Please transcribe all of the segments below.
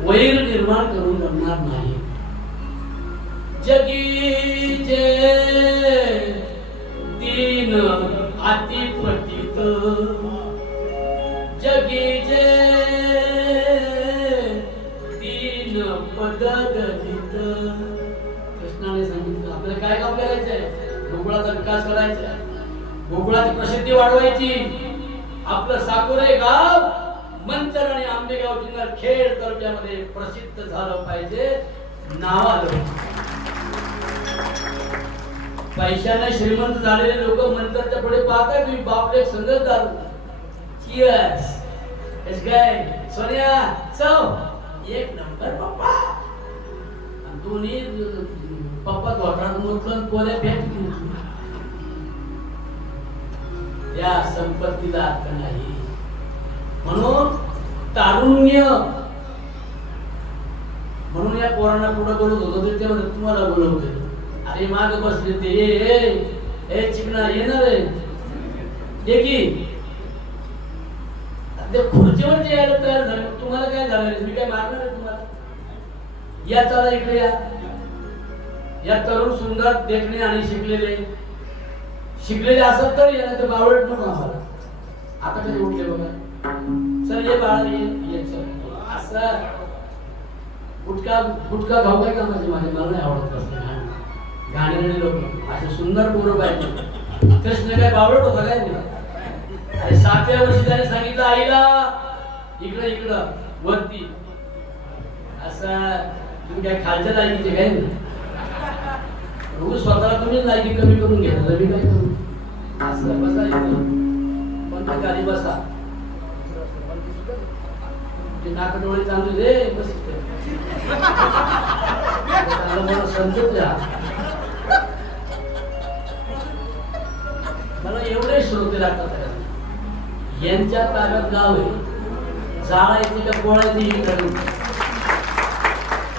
वैर निर्माण करून जमणार नाही. जगीचे तीन अति पतित, जगीचे तीन पद दलित. कृष्णाने सांगितलं आपल्याला काय काम करायचंय? गोकुळाचा विकास करायचा, गोकुळाची प्रसिद्धी वाढवायची. आपलं साकोरे गाव मंचर आणि आंबेगाव जिल्हा खेड तालुक्यामध्ये प्रसिद्ध झालं पाहिजे, नाव आलं. पैशाने श्रीमंत झालेले लोक मंचरच्या पुढे पाहतात, तुम्ही बापले संगतदार. चियर्स. इट्स गाय सोनिया चव एक नंबर पप्पा. दोन्ही पप्पा धोटात मोठलं कोण्या भेट. या संपत्तीला अर्थ नाही. म्हणून तारुण्य, म्हणून या पोरांना पुढे बोलत होतो ते तुम्हाला बोलवते. अरे माग बसले ते चिकना येणार आहे देखी ते खुर्चीवर जे यायला तयार झाले. तुम्हाला काय झालं? मी काय मारणार आहे तुम्हाला? या चला इकडे या. या तरुण सुंदर देखणे आणि शिकलेले असत तर याला ते बावळट नको आम्हाला. आता कधी उठले बघा. सर ये बाळा ये असं गुटखा खाऊ काय कामाचे माझे? मला नाही आवडत असं गाणे लोक असे सुंदर पोरं पाहिजे. कृष्ण काय बावळट होता काय? अरे 7व्या वर्षी त्याने सांगितलं आईला इकडं वरती. असं तुम्ही काय खालच्या लायकीचे काय? रोज स्वतःला तुम्ही लायकी कमी करून घ्या. मी काय करू? असं बसायचं पण त्या गाडी बसा. नाक डोळे चांगले रे बस मला समजत द्या. मला एवढे श्रोते लागतात. यांच्या ताब्यात गाव आहे. जाळायचे का पोळायचे ही ठरवून,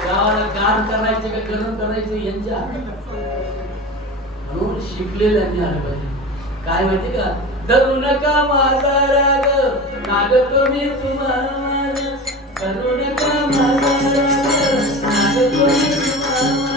गावाला गार करायचे का गरम करायचे यांच्या. म्हणून शिकलेल्यांनी आलं पाहिजे. काय माहिती का? धरू नका माझा राग नागतो मी तुम्हाला, धरू नका माझा राग नागतो मी तुम्हाला.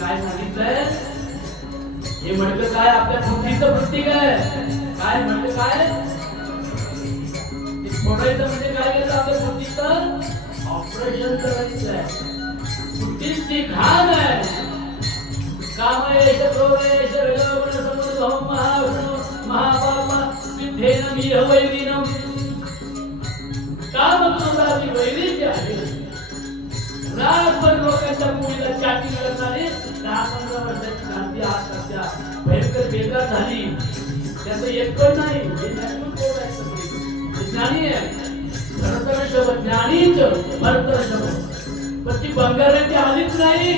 काय सांगितलंय हे म्हटलं काय आपल्या बुद्धीचं प्रतीक आहे. काय म्हटलं काय फोडायचं म्हणजे काय केलं? आपल्या बुद्धीचं ऑपरेशन करायचं आहे. बुद्धीची घाण आहे. कामयेश क्रोधेश विलोभन समुद्भवं महाविष्णु महापापा सिद्धेन मिहवैरिणम्. कामक्रोधाची वैरी जी आहे, रातभर लोकांच्या मुलीला चाटी करणारी 10-15 वर्षाची शांती आज सध्या भयंकर बेजार झाली. त्याचं एक पण नाही. हे नॅचरल कोड आहे सगळी. ज्ञानी आहे भरतर्षभ, ज्ञानीच भरतर्षभ. पण ती बंगाराची आलीच नाही.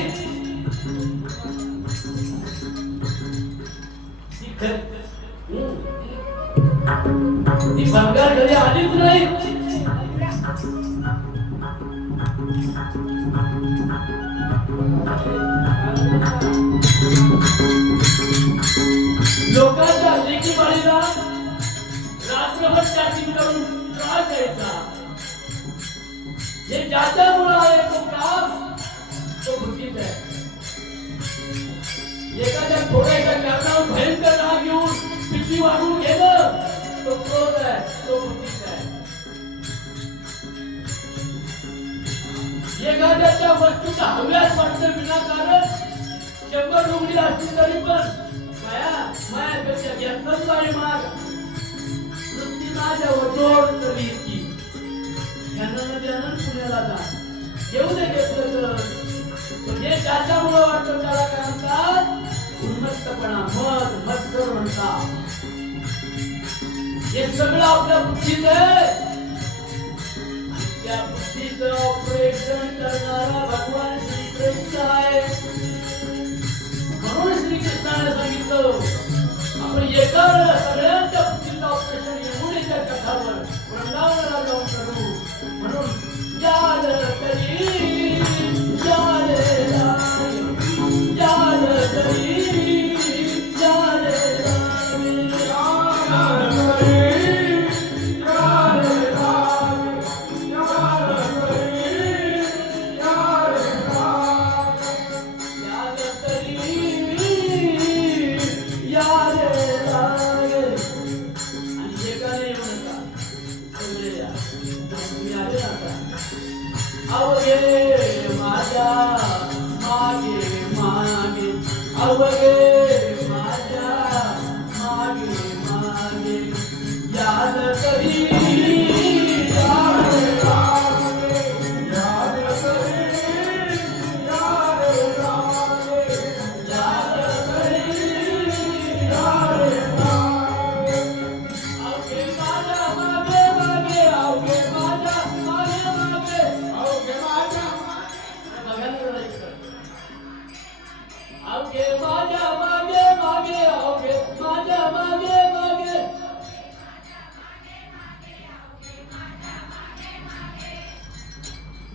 ती बंगार घरी आलीच नाही. लोकांच्या लेखी बाळी अर्धवट जाती करून त्रास द्यायचा? हे ज्याच्यामुळे आहे तो काम तो बुद्धीचा आहे. एखाद्या थोड्याशा कारणावर भयंकर राग येऊन भीती वाढवून घेणं तो क्रोध आहे, तो बुद्धीचा आहे. एखाद्याच्या वस्तूच्या हव्यास वाटतं विनाकारण 100 रुपये असतील तरी पण मायापेक्षा घेतलंच आहे माग वृत्ती माझ्या वजोड तरी इतकी यांना देणार पुण्याला जा घेऊ दे घेतलं तर जे त्याच्यामुळे वाटतं त्याला काय म्हणतात उन्मत्तपणा मद मत्सर म्हणतात. हे सगळं आपल्या बुद्धीत आहे. त्या बुद्धीचं ऑपरेशन करणारा भगवान श्रीकृष्ण आहे. म्हणून श्रीकृष्णाने सांगितलं आपण एका वेळेला सगळ्यांच्या बुद्धीचं ऑपरेशन यमुनेच्या कठावर वृंदावनाला जाऊन करू. म्हणून याद करी याद याद करी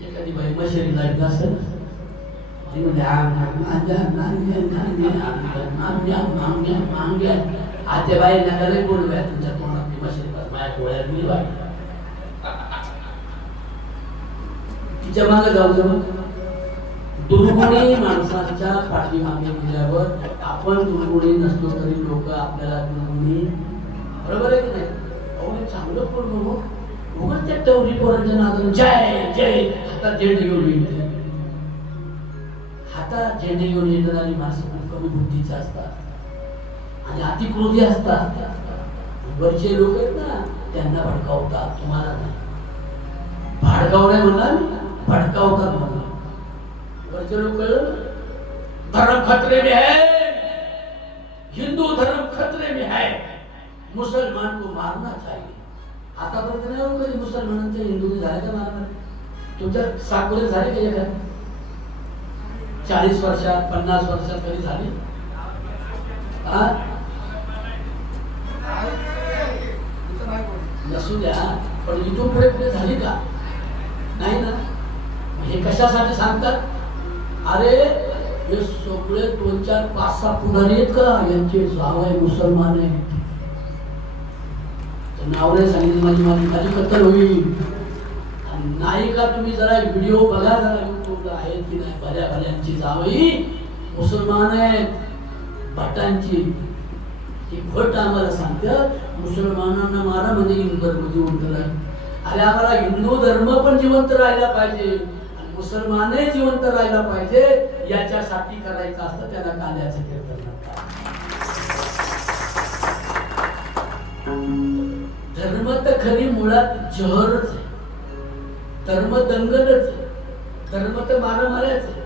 एखादी बाई मशेरी लाईट असेल ती म्हणजे आते बाई नका बोलू बाय तुमच्या तोंडात मशेरी माझ्या डोळ्यात मी बाई तिच्या मागे जाऊ जाऊ दुर्गुणी माणसाच्या पाठीमागे गेल्यावर आपण दुर्गुणी नसलो तरी लोक आपल्याला दुर्गुणी बरोबर आहे की नाही. अहो चांगलं बोललो मग उगाच त्या टवरी पोरांच्या नादाने जय जय हातात झेंडे घेऊन येते. हातात झेंडे घेऊन येणारी माणसं खूप कमी बुद्धीची असतात आणि अतिक्रोधी असतात. वरचे लोक आहेत ना त्यांना भडकावतात, तुम्हाला नाही. भाडकाव नाही म्हणणार भडकावतात म्हणून. वरचे लोक धर्म खतरे में है, हिंदू धर्म खतरे में है, मुसलमान को मारना चाहिए. आतापर्यंत नाही कधी मुसलमानांचे हिंदूने झाले का मारणार? तुमच्या साकोरे झाले का एखाद 40 वर्षात 50 वर्षात कधी झाली? नसू द्या पण इथून पुढे पुढे झाली का? नाही ना. हे कशासाठी सांगतात? अरे हे सगळे 2 4 5 6 पुढारी आहेत का यांचे जावई मुसलमान आहेत. नावरे सांगितलं माझी कत्तल होईल. नाही का तुम्ही जरा व्हिडिओ बघा जरा युट्यूबला आहेत की नाही. भल्या भल्यांची जावई मुसलमान आहेत भटांची. ती भट आम्हाला सांगतात मुसलमानांना मारा म्हणजे हिंदू धर्म जिवंत राहील. अरे आम्हाला हिंदू धर्म पण जिवंत राहिला पाहिजे आणि मुसलमानही जिवंत राहिला पाहिजे. याच्यासाठी करायचं असतं त्याला काल्याचं कीर्तन म्हणतात. धर्म तर खरी मुळात जहरच आहे. धर्म दंगलच आहे. धर्म तर मारामाऱ्याच आहे.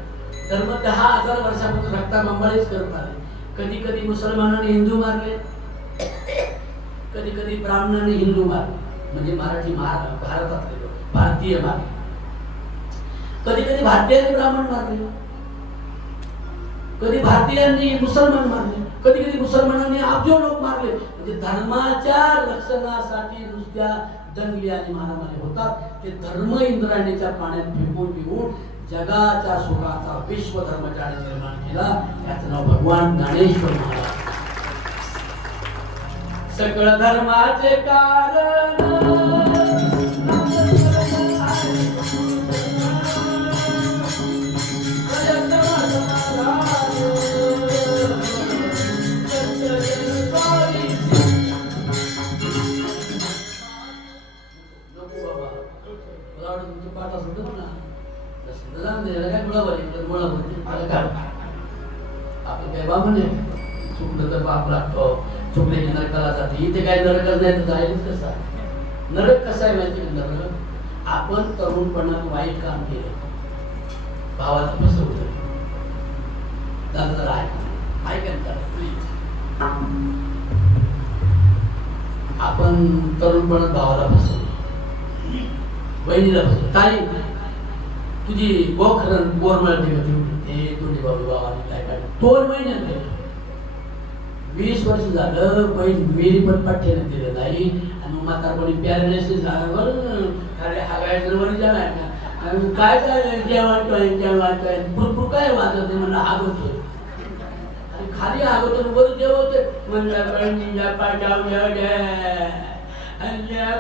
धर्म 10,000 वर्षापासून रक्ताबंबाळीच करत आले. कधी कधी मुसलमानांनी हिंदू मारले, कधी कधी ब्राह्मणांनी हिंदू मारले म्हणजे मराठी भारतातले लोक भारतीय मारले. कधी कधी भारतीयांनी ब्राह्मण मारले, कधी भारतीयांनी मुसलमान मारले, कधी कधी मुसलमानांनी अब्जो लोक मारले. म्हणजे धर्माच्या रक्षणासाठी नुसत्या दंगली आणि मारामारी होतात. ते धर्म इंद्रायणीच्या पाण्यात फेकून देऊन जगाच्या सुखाचा विश्व धर्मजाळ निर्माण केला. याचं नाव भगवान ज्ञानेश्वर महाराज. सकळ धर्माचे कारण आपण काय बाबा चुकलं तर पाप लागतो, चुकल्याची नरकाला जाते. इथे काय नरकच नाही तर जायलाच कसा. नरक कसा आहे माहिती आहे? नरक आपण तरुणपणात वाईट काम केलं, भावाचं फसवलं. दादा ऐका प्लीज. आपण तरुणपणात भावाला फसवलं, बहिणीला फसवलं. ताई तुझी गोखरण बोरमळ ठेवते हे दोन्ही भाऊ भावाने काय काढ 2 महिन्यात 20 वर्ष झालं बहीण मेरी पण पाठ्याने दिलं नाही. आणि म्हातारपणी पॅरालिसिस झाल्यावर खाली हागायचं वर जाणार ना. आणि काय काय जेवाटोय भरपूर काय वाजत नाही म्हणलं हागवतोय. आणि खाली हागवतो वर जेवतोय म्हणलं बहिणीला पाठवल्या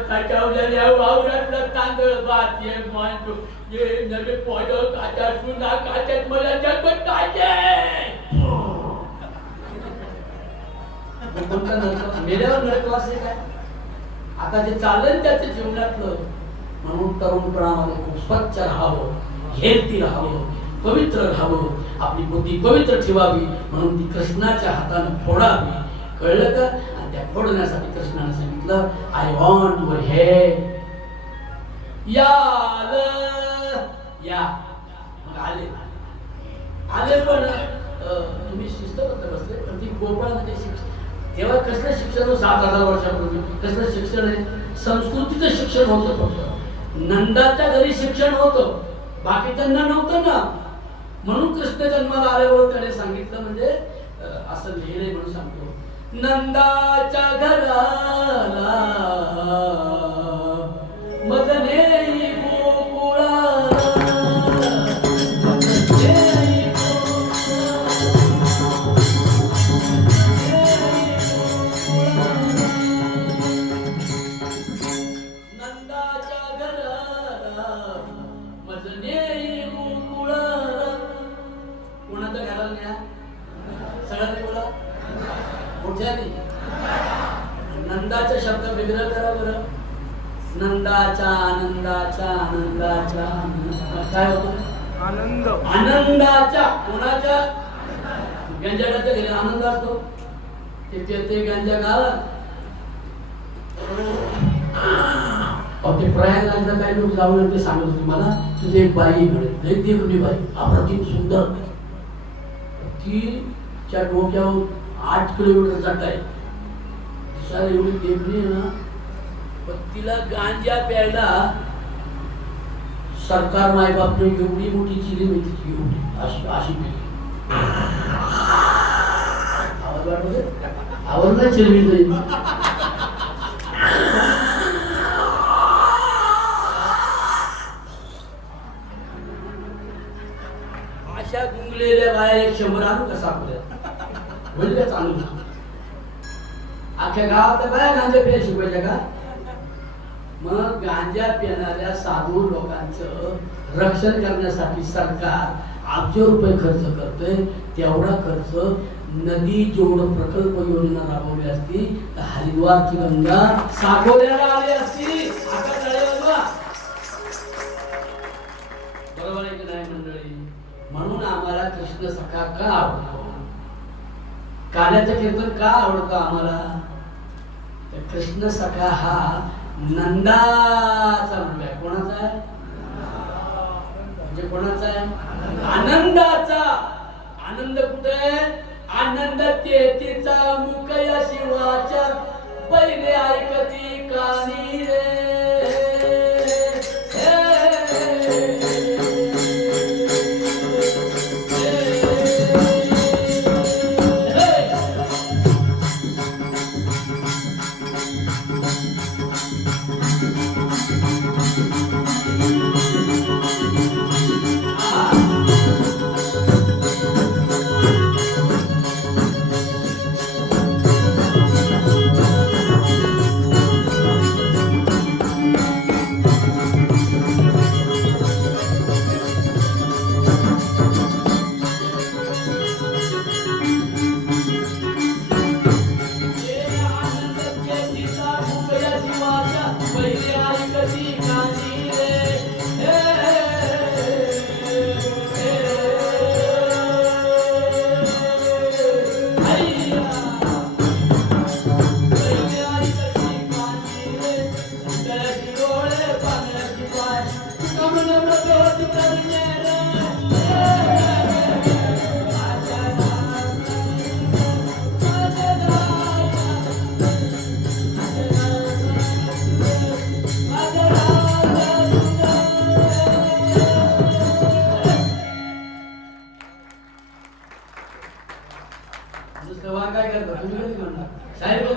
पाठवलेल्या वावरातलं तांदूळ भात हे मांडू हे नवे पोड काटा सुना काट्यात मला जगत पाहिजे. मेल्यावर नरक असे काय? आता जे चालेल त्याच्या जीवनातलं. म्हणून तरुणपणामध्ये खूप स्वच्छ राहावं, हेल्थी राहावं, पवित्र राहावं, आपली बुद्धी पवित्र ठेवावी. म्हणून ती कृष्णाच्या हाताने फोडावी. कळलं का? आणि त्या फोडण्यासाठी कृष्णाने सांगितलं आय वॉन्ट युअर हेड. या मग आले पण तुम्ही शिस्तबद्ध बसले. पण ती गोपाळामध्ये शिक्षण तेव्हा कसलं शिक्षण हो? 7,000 वर्षापूर्वी कसलं शिक्षण आहे? संस्कृतीचं शिक्षण होतं. फक्त नंदाच्या घरी शिक्षण होतं, बाकी त्यांना नव्हतं ना. म्हणून कृष्ण जन्माला आल्यावर त्याने सांगितलं, म्हणजे असं लिहिलंय म्हणून सांगतो. नंदाच्या घराला मदने नंदाचा शब्द विग्रह करा बरं. नंदाचा आनंदाचा आनंदाचा काय होतं? आनंद. आनंदाचा कोणाच्या? गंजाकाच्या घरी आनंद असतो. ते गंजा गावात ते प्रयागराजला काही लोक जाऊन ते सांगत होते मला तुझी एक बाई मिळेल, देखणी बाई अप्रतिम सुंदर. तिच्या डोक्यावर 8 किलोमीटर जात आहे. एवढी देखणी आहे ना. पण तिला गांजा प्यायला सरकार मायबापने एवढी मोठी चिरी मिळते, एवढी अशी आवाज वाटत आवाज नाही चिरवी जाईल. अशा गुंगलेल्या बाया 100 आणू का सापड्या होईल का? चालू अख्ख्या गावात काय गांजा प्यायला शिकवायच्या का? मग गांजा पिणाऱ्या साधू लोकांचं रक्षण करण्यासाठी सरकार अब्ज रुपये खर्च करतोय. तेवढा खर्च नदी जेवढं प्रकल्प योजना राबवली असती तर हरिद्वारची गंगा सागोऱ्याला आली असती. बरोबर आहे की नाही मंडळी? म्हणून आम्हाला कृष्ण सखा का आवडतो? काल्याचं कीर्तन का आवडतं आम्हाला? कृष्ण सखा हा नंदाचा मुलगा आहे. कोणाचा आहे? म्हणजे कोणाचा आहे? आनंदाचा. आनंद कुठे? आनंद तेतीचा मुकया शिवाच्या पहिले ऐकती कानी रे.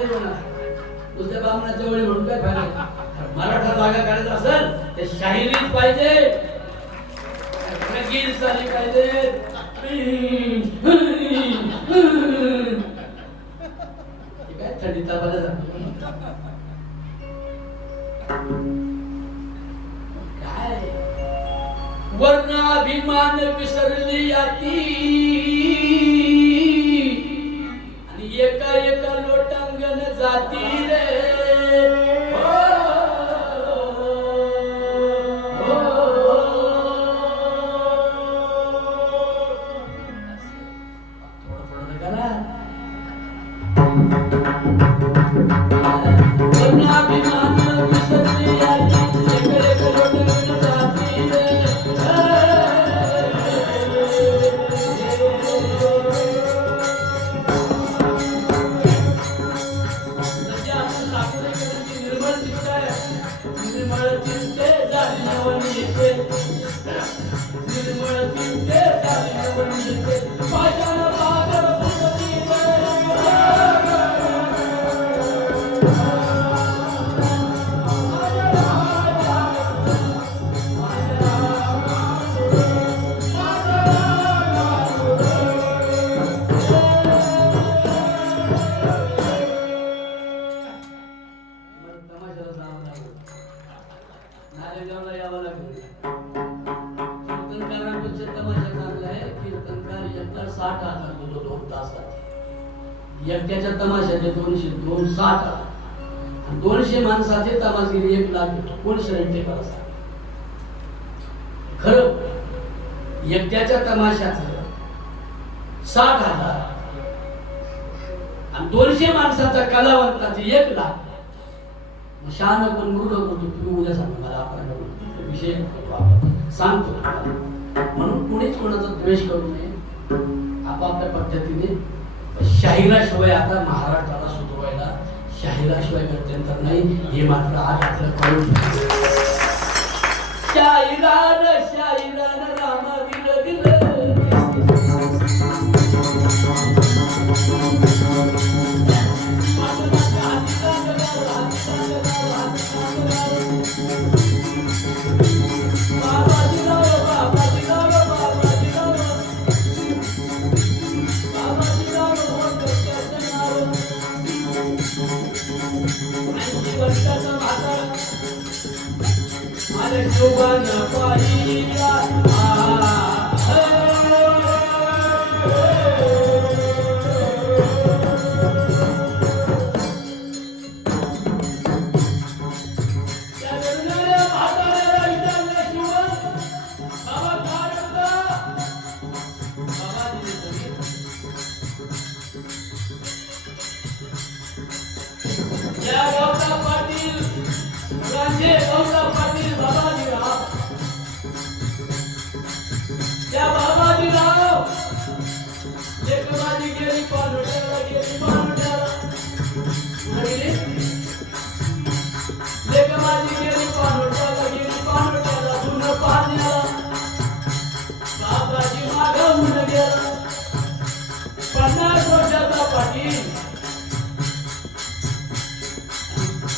नाही होणार. दुसऱ्या बामणाच्या वळी म्हणून काय फायदा. मराठा जागा करायचा असेल ते शाहिरीच पाहिजे, गीत झाली पाहिजे. काय थंडी तापाला काय वर्णाभिमान विसरली याती आणि एका एका लोटांगण जाती रे. एकट्याच्या तमाशाचे 200 260 200 माणसाचे तमाशगिरी 1 लाख होतो. कोण शरण टेकायला सांग. खरं एकट्याच्या तमाशाचं 60,000 आणि 200 माणसाचा कलावंताचे 1 लाख. शान पण मृग होतो. तुम्ही उद्या सांगा मला आपण विषय सांगतो. म्हणून कोणीच कोणाचा द्वेष करू नये. आपापल्या पद्धतीने शाहिराशिवाय आता महाराष्ट्राला सुधरवायला शाहिराशिवाय गत्यंतर नाही हे मात्र आज आपलं कळून. शाहिरान शाहिरान रामा दिल दिल Juan Paria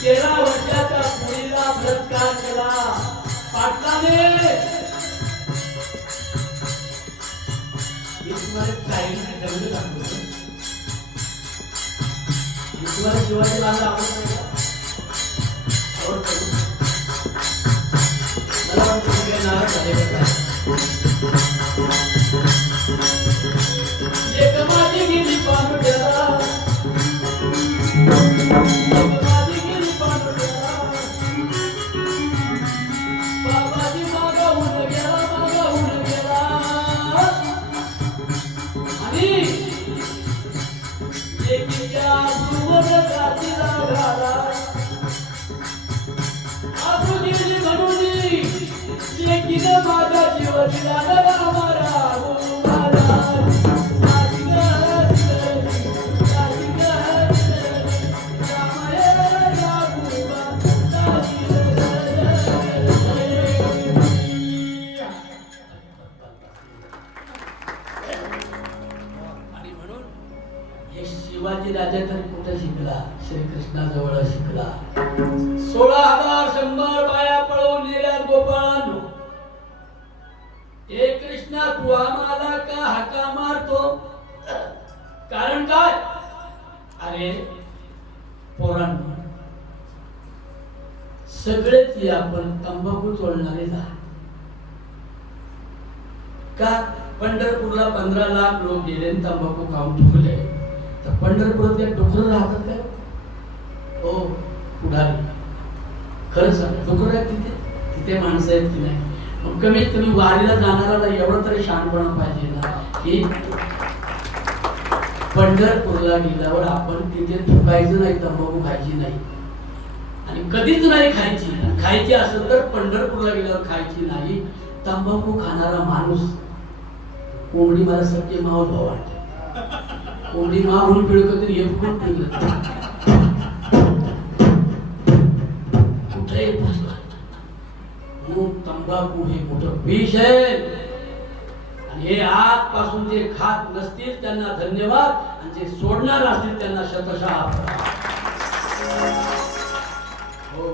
तेरा वर्षाच्या मुलीला बलात्कार केला पाटलाने. शिवाजी राजा आवडतो मला वाटतं सगळे नाराज झाले. एक माझी गेली पांडुट्याला शिवाजी राजा तरी कुठे शिकला. श्रीकृष्णाजवळ शिकला. 16,100 बाया पळवून नेल्या गोपाळांनो. हे कृष्णा तू आम्हाला का हाका मारतो? कारण काय? अरे पोरांनो, सगळेच आपण तंबाखू तोडणारे जा का? पंढरपूरला 15 लाख लोक गेले तंबाखू खाऊन ठुकले, तर पंढरपुरात एक डुकर राहतात काय? हो पुढारी, खरं सांग डुकर आहेत तिथे? तिथे माणसं आहेत की नाही? मग कमीत कमी वारीला जाणाऱ्याला एवढं तरी शहाणपणा पाहिजे ना की पंढरपूरला गेल्यावर आपण तिथे थुकायचं नाही, तंबाखू खायची नाही आणि कधीच नाही खायची. खायची असेल तर पंढरपूरला गेल्यावर खायची नाही. तंबाखू खाणारा माणूस कोंबडी मला सगळे मावळ भाव वाटत. कोंबडी मावळून पिळक तरी हे पण पिळलं कुठेही पोचला. म्हणून तंबाखू हे मोठं विष आहे आणि हे आजपासून जे खात नसतील त्यांना धन्यवाद आणि जे सोडणार असतील त्यांना शतशः हो.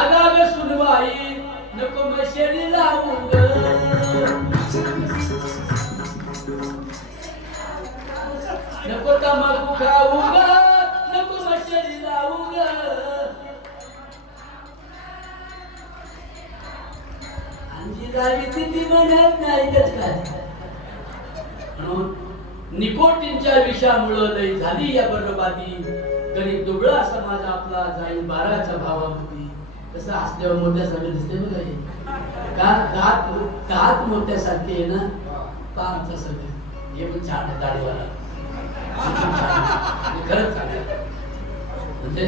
आगाग सुनबाई नको मशेरी लावू ग, नको तंबाखू खाऊ ग, नको मशेरी लावू ग. आणि जावी ती म्हणत नाही त्याच काय. निकोटीनच्या विषामुळे लई झाली या बरबादी. गरीब दुबळा समाज आपला जाईल 12च्या भावामध्ये. कसं असल्यावर मोत्यासारखे दिसते बघा हे का? दात मोत्यासारखे आहे ना पामचं सगळं. हे पण छान आहे दाढीवाला, खरंच चांगलं. म्हणजे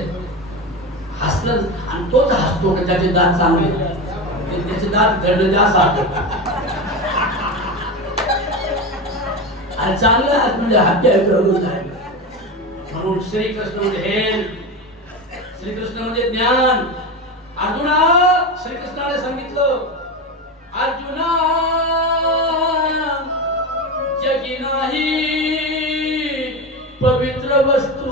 हसलं आणि तोच हसतो का ज्याचे दात चांगले, त्याचे दात घडले जास्त आणि चांगलं हात म्हणजे हत्या करून आहे. म्हणून श्रीकृष्ण म्हणजे हेल, श्रीकृष्ण म्हणजे ज्ञान. अर्जुना श्रीकृष्णाने सांगितलं, अर्जुना जगी नाही पवित्र वस्तू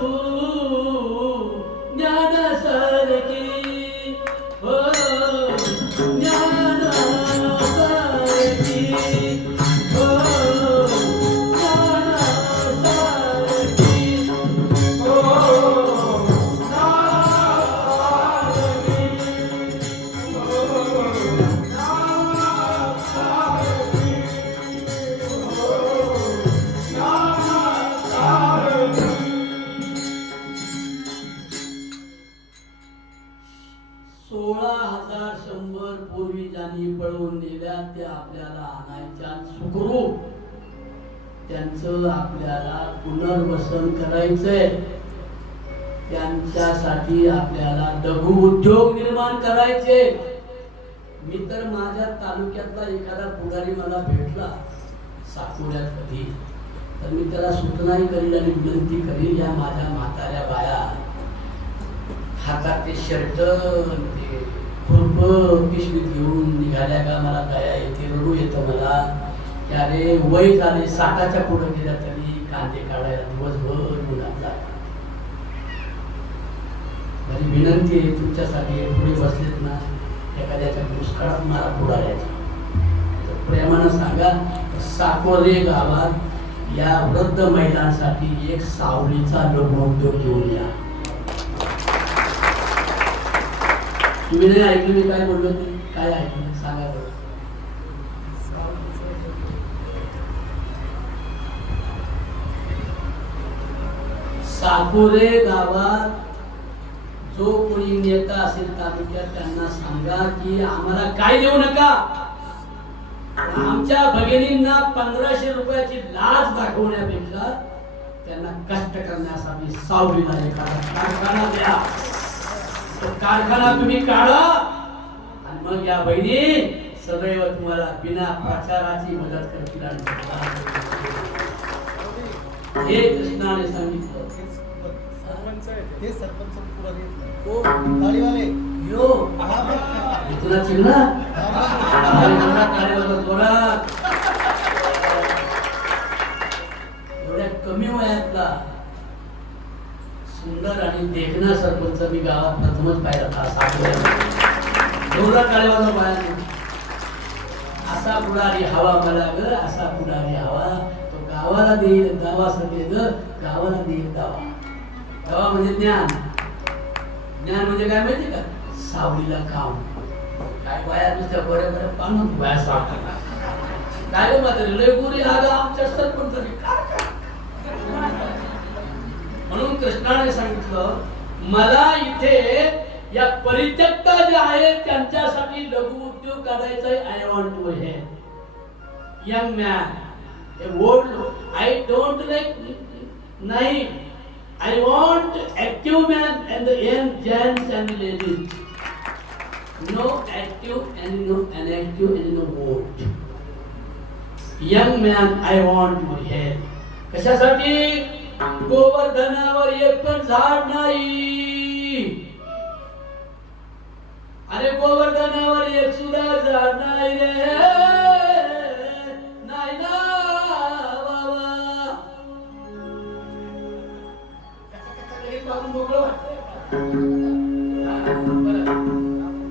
ज्ञानासारखी. हो ज्ञानासारखी. हो पळवून नेल्या त्या आपल्याला आणायच्या. सुखरूप त्यांचं आपल्याला पुनर्वसन करायचंय. त्यांच्यासाठी आपल्याला लघु उद्योग निर्माण करायचे. मी तर माझ्या तालुक्यातला एखादा पुढारी मला भेटला साकोऱ्यात कधी, तर मी त्याला सूचनाही करील आणि विनंती करील, या माझ्या म्हाताऱ्या बाया हातात ते शर्ट ते खुरप पिशवीत घेऊन निघाल्या का मला दया येते, रडू येतं मला. अरे वय झाले, 60च्या पुढे गेल्या तरी कांदे काढायला दिवसभर गुन्हा जातात. माझी विनंती आहे तुमच्यासाठी, पुढे बसलेत ना एखाद्याच्या दुष्काळात मला पुढाऱ्याचा प्रेमानं सांगा, साकोरे गावात या वृद्ध महिलांसाठी एक सावलीचा लघुउद्योग घेऊन या. तुम्ही नाही ऐकलं मी काय बोललो ते? काय ऐकलं सांगा बरं. साकोरे गावात जो कोणी नेता असेल तालुक्यात त्यांना सांगा की आम्हाला काय देऊ नका, आमच्या भगिनींना 1500 रुपयाची लाच दाखवण्यापेक्षा त्यांना कष्ट करण्यासाठी सावलीला एखादा कारखाना द्या. तो कारखाना तुम्ही काढा आणि मग या बहिणी सदैव तुम्हाला बिना प्रचाराची मदत करतील. हे कृष्णाने सांगितलं. इतना चिल्ला एवढ्या कमी वयातला सुंदर आणि देखणा सरपंच मी गावात प्रथमच पाहिला होता. जोरदार टाळ्या वाजवा बाळांनो. असा पुढारी हवा मला ग, असा पुढारी हवा. तो गावाला देईल गावासाठी ग, गावाला देईल गावा. गावा म्हणजे ज्ञान. ज्ञान म्हणजे काय माहिती का? सावलीला काम. काय बाया नुसत्या बऱ्या बऱ्या पाहून बाया साफ काय ग मात्र लय गोरी आला आमच्या सरपंच. म्हणून कृष्णाने सांगितलं मला इथे या परित्यक्ता जे आहेत त्यांच्यासाठी लघु उद्योग करायचा आहे. I want to help young man a old I don't like नाही I want active man and the young gents and ladies. No active and no unactive and no old. Young man I want to help. कशासाठी? गोवर्धनावर एक पण झाड नाही. अरे गोवर्धनावर एक सुद्धा झाड नाही रे, नाही ना बाबा.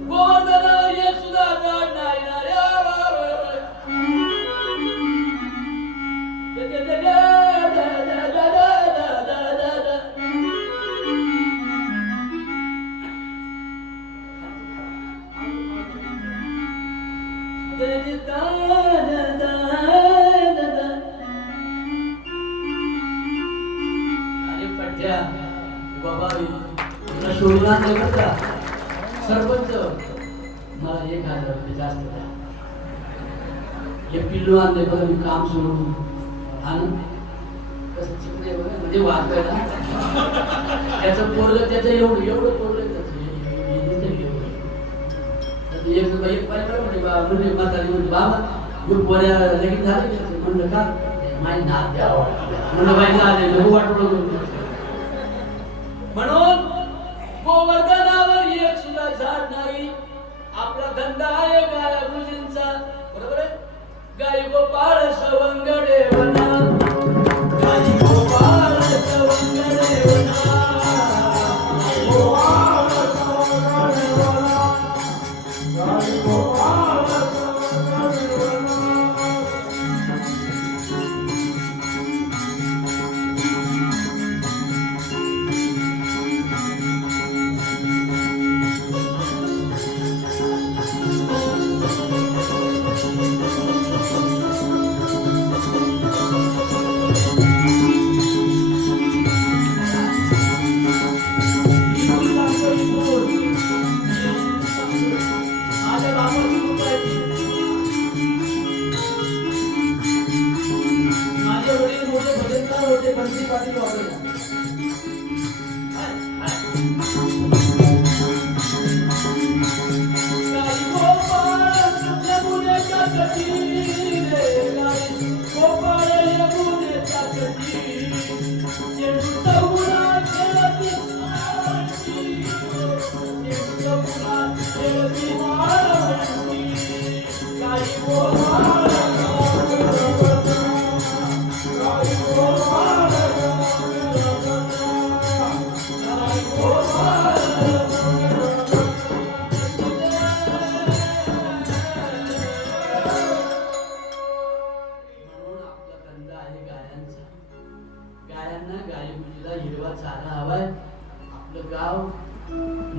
गोवर्धनावर एक सुद्धा झाड नाही ना रे. सरपंच मला 1000 रुपये जास्त द्या. हे पिल्लू आणले बघा मी काम सोडून. आणि कसं चिकले बघा म्हणजे वाचायला त्याचं पोरलं त्याचं एवढं एवढं पोरलं एक पाहिजे म्हणजे म्हातारी म्हणजे बाबा मी पोऱ्या लगेच झाले म्हणलं का माही नाद द्यावा म्हणलं बाई नाद नको वाटलं. म्हणून गोवर्धनावर एक सुद्धा झाड नाही. आपला धंदा आहे गाया गुरुजींचा. बरोबर आहे. गाई गोपाळ सवंगडे वना, गाई गोपाळ सवंगडे वना, गोपाळ सवंगडे वना, गाई गोपाळ सवंगडे वना.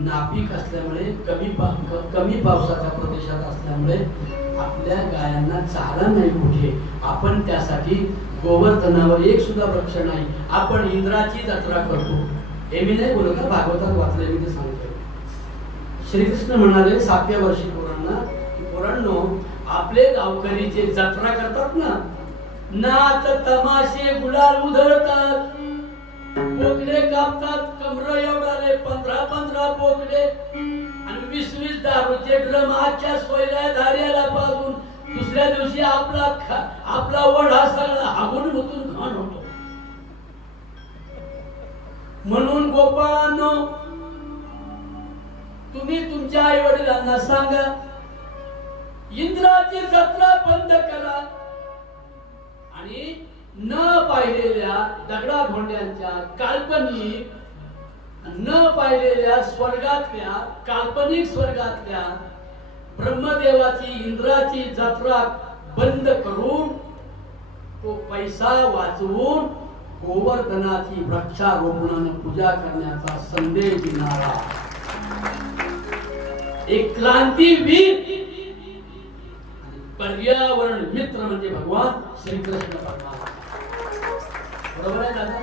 नापीक असल्यामुळे कमी पावसाच्या प्रदेशात असल्यामुळे आपल्या गायांना चारा नाही कुठे. आपण त्यासाठी गोवर्धनावर एक सुद्धा वृक्ष नाही. आपण इंद्राची जत्रा करतो. हे मी नाही बोलत, भागवतात वाचले मी ते सांगतो. श्रीकृष्ण म्हणाले 7व्या वर्षी पोरांनो आपले गावकरी जे जत्रा करतात ना, नाच तमाशे गुलाल उधळतात, बोकडे कापतात, कमर एवढाले 15 बोकडे आणि 20 दारूचे ड्रम आजच्या सोयऱ्या धार्याला पाजून दुसऱ्या दिवशी आपला वडा सगळा हागून होतून घाण होतो. म्हणून गोपाळांनो तुम्ही तुमच्या आई वडिलांना सांगा इंद्राची जत्रा बंद करा आणि न पाहिलेल्या दगडा भोंड्यांच्या काल्पनिक न पाहिलेल्या स्वर्गातल्या काल्पनिक स्वर्गातल्या ब्रह्मदेवाची इंद्राची जत्रा बंद करून तो पैसा वाचवून गोवर्धनाची वृक्षारोपणाने पूजा करण्याचा संदेश देणारा एक क्रांतीवीर पर्यावरण मित्र म्हणजे भगवान श्रीकृष्ण भगवान. बरोबर आहे दादा?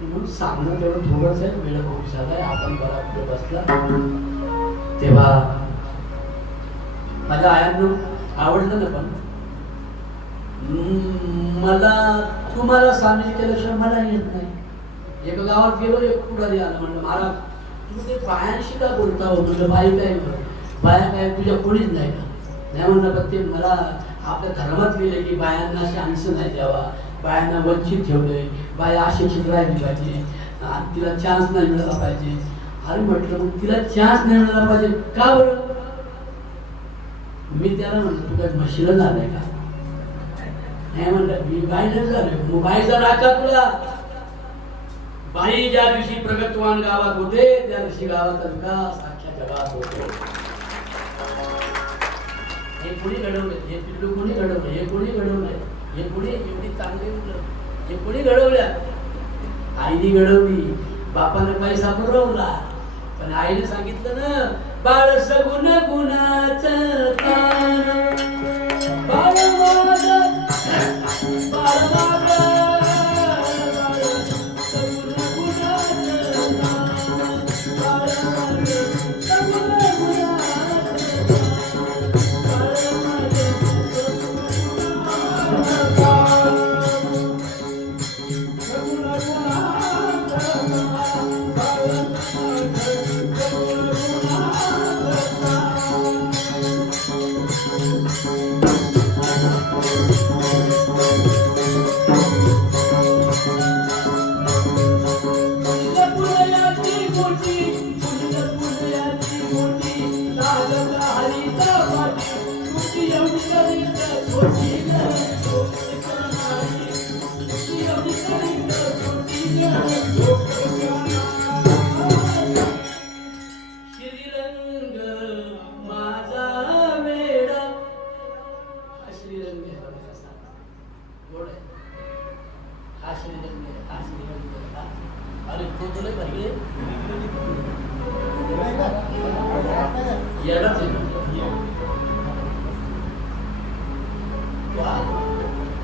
म्हणून सांगणं तेवढं थोडंच आहे, वेळ खूप झालाय, आपण बराच वेळ बसला. तेव्हा माझ्या आयांना आवडलं ना, पण मला तुम्हाला सामील केल्याशिवाय मला येत नाही. एका गावात गेलो, एक पुढारी आला, म्हणलं महाराज तुम्ही ते बायांशी का बोलता हो, तुझ्या बाई काय बाया काय तुझ्या कोणीच नाही का? नाही म्हणलं, पण ते मला आपल्या धर्मात लिहिले की बायांना असे अंश नाही द्यावा, बायांना वंचित ठेवले, बाया अशिक्षित राहिली पाहिजे, तिला चान्स नाही मिळाला पाहिजे. अरे म्हटलं मग तिला चान्स नाही मिळाला पाहिजे का बरं? मी त्याला म्हणलं तू काय म्हशीला झालंय का? नाही म्हणलं मी बाईला झालोय. मग बाईचा राखा तुला. बाई ज्या दिवशी प्रगतवान गावात होते त्या दिवशी गावाचा विकास अख्ख्या जगात होतो. हे कोणी घडवलं? हे पिल्लू कोणी घडवलं? हे कोणी घडवलंय? हे कोणी एवढी चांगली मुलं हे कोणी घडवल्या? आईने घडवली, बापाने पैसा पुरवला, पण आईने सांगितलं ना, बाळ सगुण गुणाचं तान, बाळ माझं, बाळ माझं, बाळ सगुण गुणाचं तान, बाळ माझं सगुण गुणाचं तान, बाळ माझं सगुण गुणाचं तान.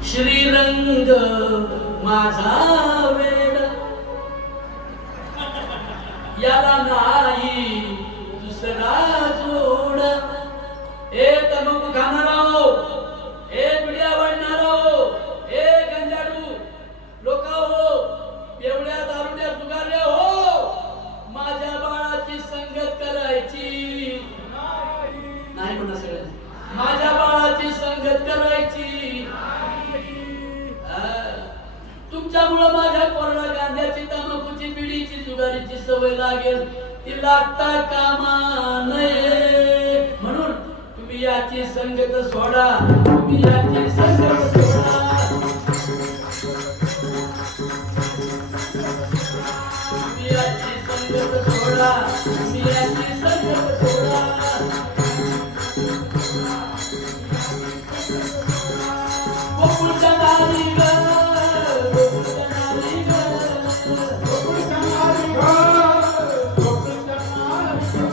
श्रीरंग माझा वेड, याला नाही दुसरा जोड. ए तंबाखू खाणारा, ए बिड्या वाढणारा, ए गंजाडू लोक हो, एवढ्या दारुड्या सुगाऱ्या हो, माझ्या बाळाची संगत करायची नाही म्हणा. सगळ्यांनी माझ्या बाळाची संगत करायची. तुमच्यामुळं माझ्या कोरडा गांध्याची, तंबाखूची, बिडीची, जुगारीची सवय लागेल, ती लागता कामा नये. म्हणून तुम्ही याची संगत सोडा, तुम्ही याची संगत सोडा, तुम्ही याची संगत सोडा, तुम्ही याची संगत सोडा. गोकुळच्या दारी ग, गोकुळच्या दारी ग, गोकुळच्या दारी ग, गोकुळच्या दारी ग.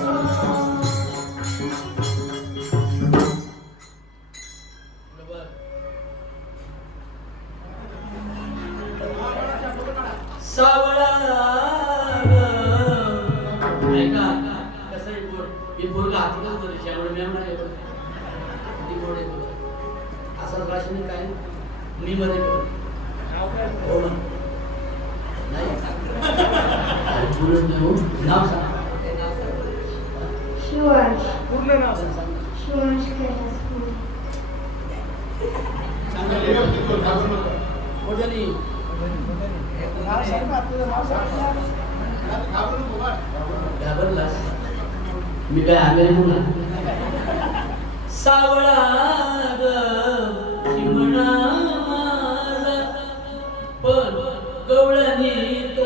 सावळा ऐका कसं आहे बोल, मी बोलगा हातीलाच बोल, शेवट मी म्हणा किती बोल आहे असं राशन काय मी मध्ये हो नाही नाव सांग. शिवांश. पूर्ण नाव शिवांश कैलास फुले. मोठ्यानी घाबरलास? मी काय आले म्हणा. सावळा ग चिमणा माझा, पण गवळणीत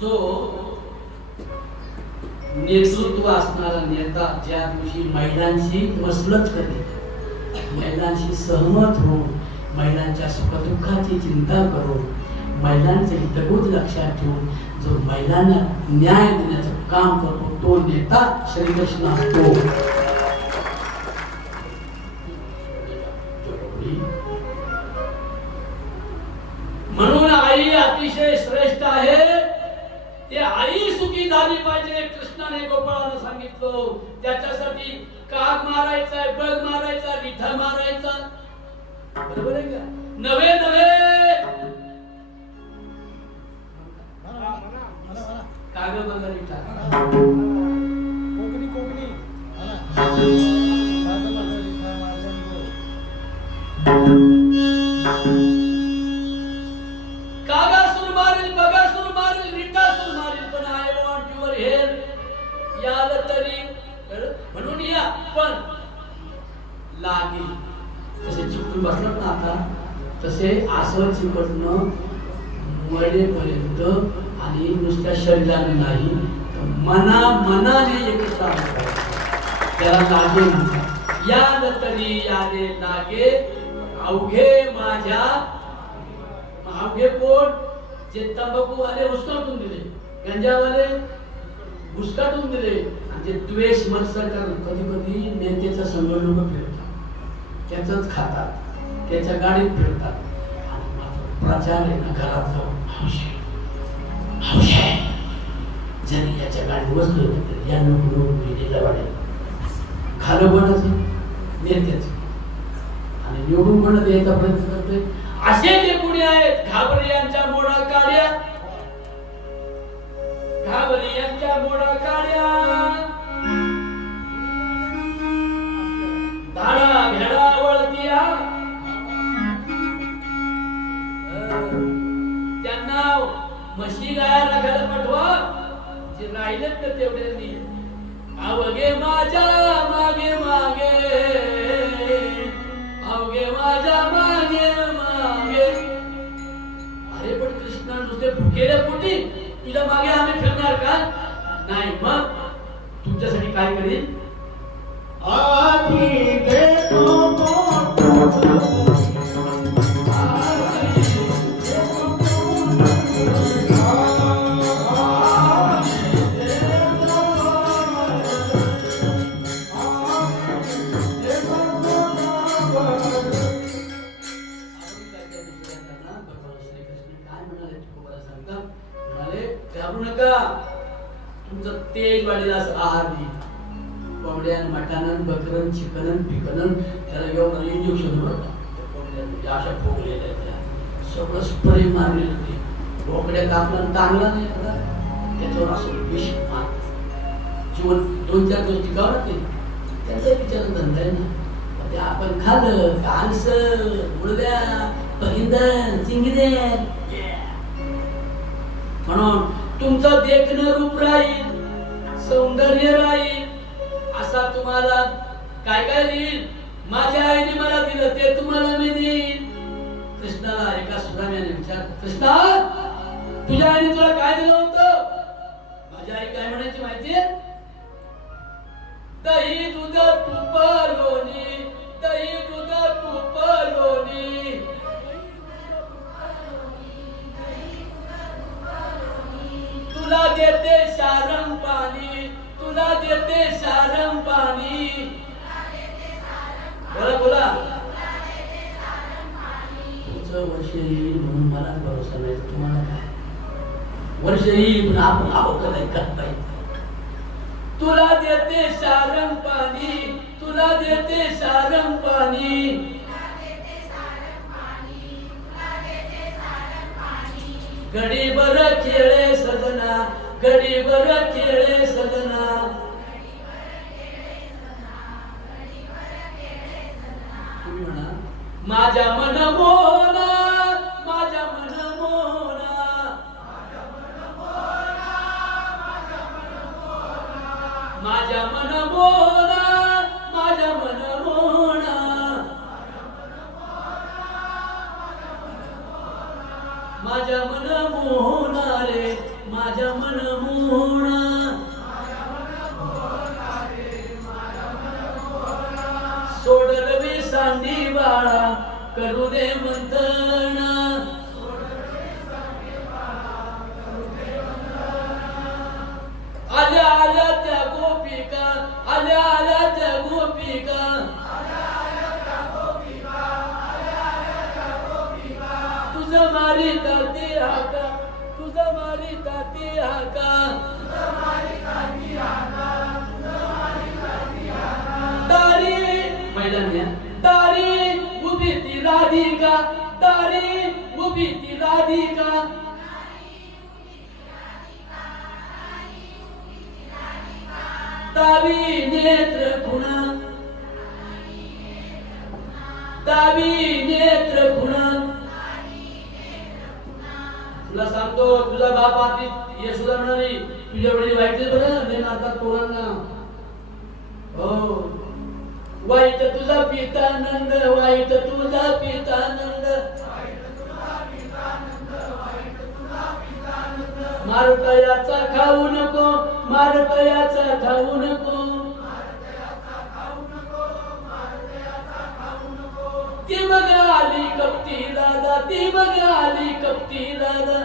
जो नेतृत्व असणारा नेता ज्या दिवशी महिलांची मसलत करेल, महिलांशी सहमत होऊन, महिलांच्या सुखदुःखाची चिंता करून, महिलांचे हितगुज लक्षात ठेवून जो महिलांना न्याय देण्याचं काम करतो तो नेता श्रीकृष्ण असतो. म्हणून आई अतिशय श्रेष्ठ आहे. ते आई सुखी झाली पाहिजे. कृष्णाने गोपाळाला सांगितलं त्याच्यासाठी काग मारायचा, बग मारायचा, विठा मारायचा, बरोबर आहे का? नवे नवे काग बगर विठा कागासूर मारेल, बगासूर मारेल, विठासूर मारेल, पण आय वॉन्ट युअर हेअर याद तरी म्हणून या. पण लागेल तसे चिकटून बसलात ना आता, तसे असं चिकटणं मरेपर्यंत आणि नुसत्या शरीराने नाही मनाने एकत्र आलं त्याला लागे म्हणतात. याद तरी यादे लागे अवघे माझ्या. अवघे कोण? जे तंबाखूवाले हुसकाटून दिले, गंजावाले हुसकाटून दिले, आणि जे द्वेष मत्सर करतात. कधी कधी नेत्याचा संघ लोक फिरतात, त्याच खातात, त्याच्या गाडीत फिरतात, आणि मात्र प्रचार आहे ना घरात जाऊन जरी याच्या गाडीत बसलो तर या नको गेलेला वाढेल खालं बनायचं नेत्याचं आणि निवडून म्हणत यायचा प्रयत्न करतोय. असे जे कुणी आहेत घाबरी यांच्या मोडा काढ्या, घाबरी यांच्या मोडा काढ्या, धाडा भेडा वळतिया. त्यांना म्हशी गाया राखायला पाठवा, जे राहिलेत ना तेवढ्यांनी. अवघे माझ्या मागे मागे, अवघे माझ्या मागे मागे. अरे पण कृष्णा नुसते भुकेल्या पोटी तुझ्या मागे आम्ही फिरणार का? नाही. मग तुमच्यासाठी काय करील? आधी देतो घाबरू नका, तुमचं तेज वाढेल असं आहार दे. कोंबड्यान मटण बकरन चिकन पिकन त्याला एवढं इंजेक्शन बघा अशा फोगलेल्या त्या सगळं स्प्रे मारलेलं ते बोकड्या कापला ताणला नाही त्याच्यावर असं विष मार जीवन 2-4 दिवस टिकावं ना ते त्याचा विचार धंदा आहे ना. ते आपण खाल्लं कांस मुळव्या बहिंदर चिंगिरे म्हणून तुमचं देखणं रूप राहील, सौंदर्य राहील. असा तुम्हाला काय काय देईल? माझ्या आईने मला दिलं ते तुम्हाला मी देईल. कृष्णाला एका सुदाम्याने विचारलं, कृष्णा तुझ्या आईने तुला काय दिलं होतं? माझी आई काय म्हणायची माहितीये? दही दूध तूप लोणी, दही दूध तूप लोणी. तुला देते शारम पाणी, तुला देते शारम पाणी. बोला बोला. तुमचं वर्ष येईल म्हणून मला भरोसा नाही, तुम्हाला काय वर्ष येईल पण आपण आहोत नाही करता येत. तुला देते शारम पाणी, तुला देते शारम पाणी. गडीभर खेळे सजना, गडीभर खेळे सजना. तुम्ही म्हणा माझ्या मन मोहना, माझ्या मन मोहना. माझ्या मन मोहना, माझ्या मन मोहना. माझ्या मन मोहना रे, माझ्या मन मोहना सोडलवी सांडी बाळा करू दे मंथन आल्या आल्या त्या गोपिका आल्या आल्या त्या गोपिका तुझं मारिता ते हाका तुझं मारिता ते हाका दारी मैदान दारी उभी ती राधिका दारी उभी ती राधिका दावी नेत्र खुणा दावी नेत्र खुणा तुला सांगतो तुझा बाप आधी यशोदा म्हणाली तुझ्या वडील वाईट बरं नाही आता पोरांना हो वाईट तुझा पिता नंद वाईट तुझा पिता नंद मारुतयाचा खाऊ नको मारुतयाचा खाऊ नको ती बघ आली कपटी दादा ती बघ आली कपटी दादा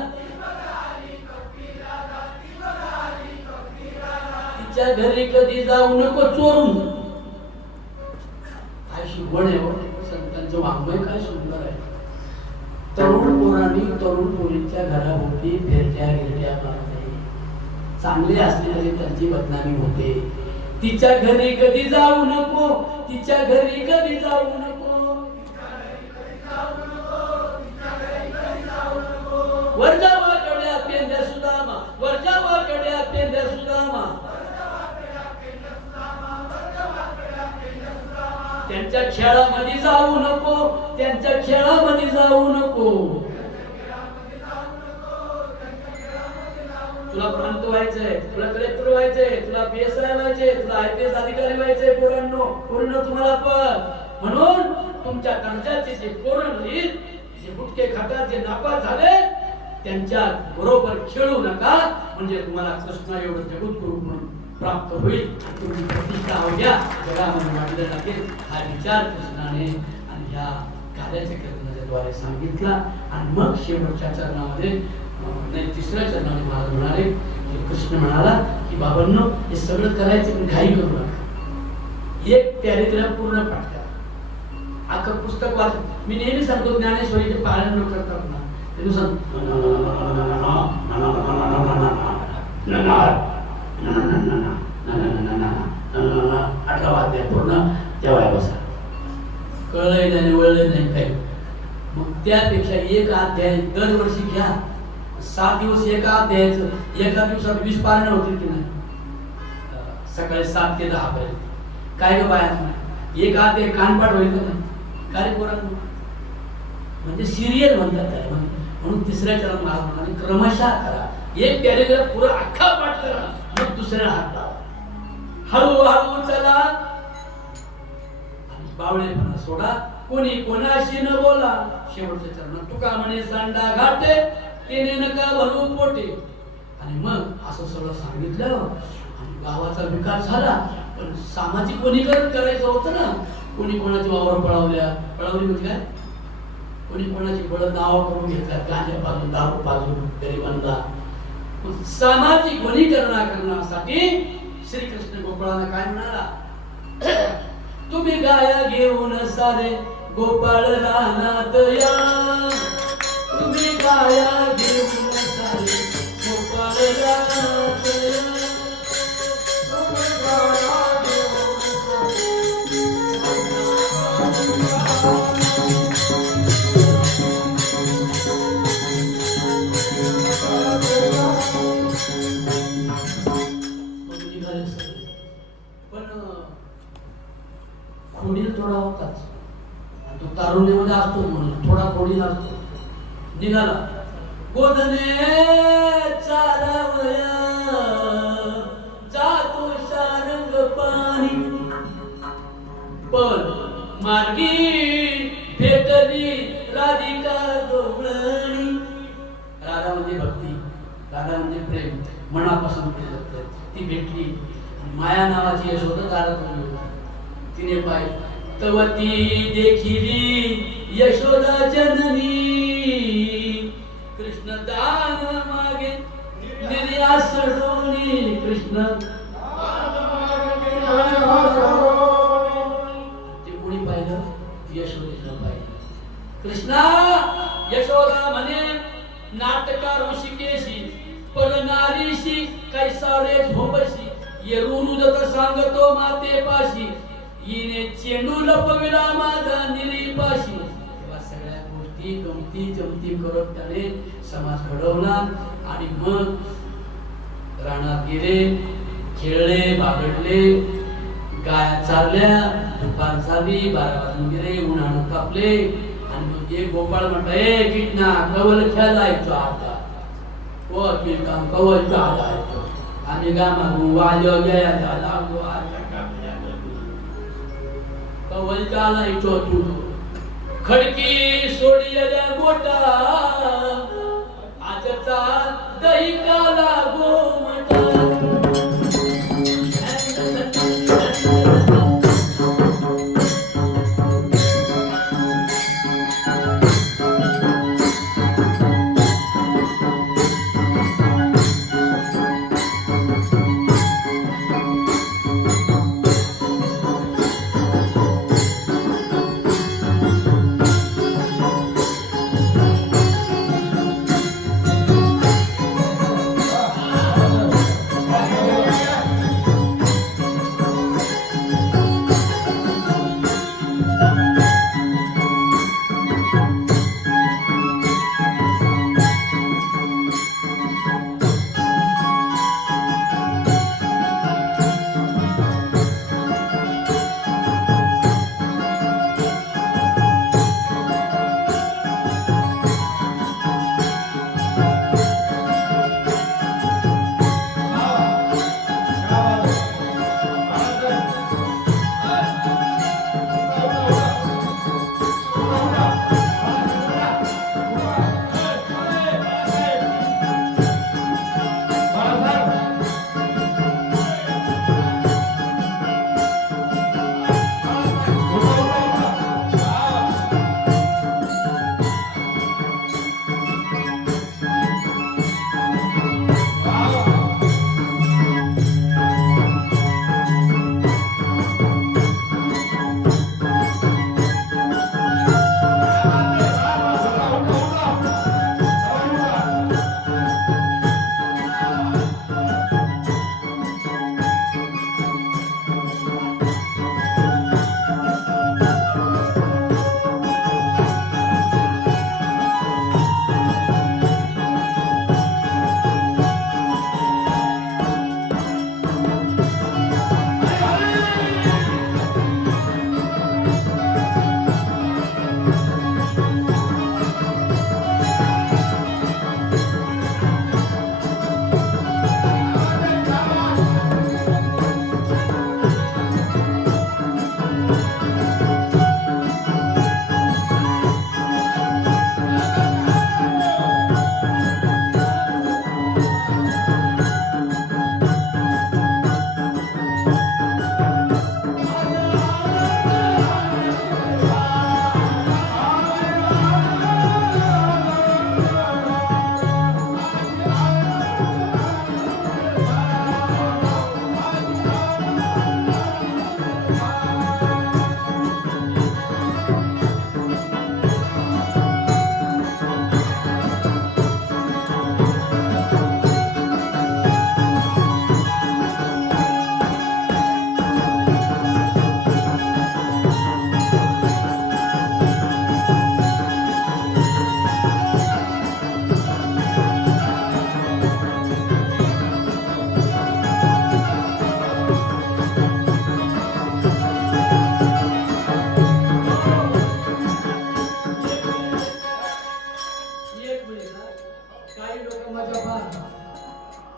तिच्या घरी कधी जाऊ नको चोरून काय शिकवण आहे संतांचं वाङ्मय काय सुंदर आहे तरुण पोरांनी तरुण पोरीच्या घराभोवती फिरत्या गिरट्या मारते चांगले असलेले त्यांची बदनामी होते तिच्या घरी कधी जाऊ नको तिच्या घरी कधी जाऊ नको वरजावा कड्या पेंद्या सुदामा वरजावा कड्या पेंद्या सुदामा त्यांच्या खेळामध्ये जाऊ नको त्यांच्या खेळामध्ये जाऊ नको तुला प्रांत व्हायचंय तुला कलेक्टर व्हायचंय तुला PSI व्हायचंय तुला IPS अधिकारी व्हायचंय पोरांनो पोरींनो तुम्हाला पण म्हणून तुमच्या कर्जाचे जे पोरण जे गुटके खातात जे नापास झाले त्यांच्या बरोबर खेळू नका म्हणजे तुम्हाला कृष्णा एवढं जगद्गुरु म्हणून प्राप्त होईल तुमची प्रतिष्ठा अवघ्या जगामध्ये वाढले जातील हा विचार कृष्णाने आणि ह्या कार्याच्या कीर्तनाच्याद्वारे सांगितला आणि मग शेवटच्या चरणामध्ये नाही तिसऱ्या चरणामध्ये महाराज म्हणाले की कृष्ण म्हणाला की बाबांनो हे सगळं करायचं पण घाई करू नका एक पॅरेग्राफ पूर्ण पाठ करा अख्खं पुस्तक वाच मी नेहमी सांगतो ज्ञानेश्वरीचे पारायण न करतात ना ते अठरा वाद्य पूर्ण तेव्हा बसा कळलंय नाही वळलंय नाही काही मग त्यापेक्षा एक अध्याय दरवर्षी घ्या 7 दिवस एका अध्यायाचं एका दिवसात 20 पारायण होतील की नाही सकाळी 7 ते 10 पर्यंत काय ग बाया एक अध्याय कानपाठ होईल का नाही काय पोरांनो म्हणजे सिरियल म्हणतात त्याला म्हणून तिसऱ्या चरण महाराज म्हणाले क्रमशः करा एक पॅरेग्राफ पुरा अख्खा पाठ करा मग दुसऱ्या हात लावा हळूहळू चला आणि बावळेपणा सोडा कोणी कोणाशी न बोला शेवटच्या चरणात तुका म्हणे सांडा घाटे तेने नका भरू पोटे आणि मग असं सगळं सांगितलं आणि गावाचा विकास झाला पण सामाजिक वनीकरण करायचं होतं ना कोणी कोणाची वावर पळवली म्हणजे काय कोणी कोणाची बळद नाव करून घेतल्यात गांजा पाजून दारू पाजून गरिबांना सामाजिक वनीकरण करण्यासाठी श्रीकृष्ण गोपाळांना काय म्हणाला तुम्ही गाया घेऊन सारे गोपाळ रानात या तुम्ही गाया घेऊन सारे गोपाळ रानात या खोडील थोडा होताच तो तारुण्यामध्ये असतो म्हणून थोडा खोडील असतो निघाला गोधने चारावया जातो शारंग पाणी पण मार्गी भेटली राधिका गवळणी राधा म्हणजे भक्ती राधा म्हणजे प्रेम, मनापासून केलं प्रेम. ती भेटली. माया नावाची यशोदा दारात उभी होती. तिने पाहिलं तवती देखिली यशोदा जननी, कृष्ण दान मागे निर्यास डोनी, कृष्ण ते कोणी पाहिलं? यशोदेनं पाहिलं. कृष्णा यशोदा म्हणे नाटका ऋषिकेशी परनारीशी कैसारे झोपशी, येरून उदत सांगतो माते पाशी, हिने चेंडू लपविला माझा निरीपाशी. तेव्हा सगळ्या गोष्टी गमती जमती करत त्याने समाज घडवला. आणि मग रानात गेले, खेळले, बागडले, गाया चालल्या, दुपार झाली, 12 वाजून गेले, उन्हानं कापले. आणि मग एक गोपाळ म्हणताय किटना कवल खेळायचो आता ओ किटना कवल खेळायचो आम्ही गामागू वाजो गया लागो कवल चालायचो तू खडकी सोडिया गोटा आजचा दही काला गोमटा.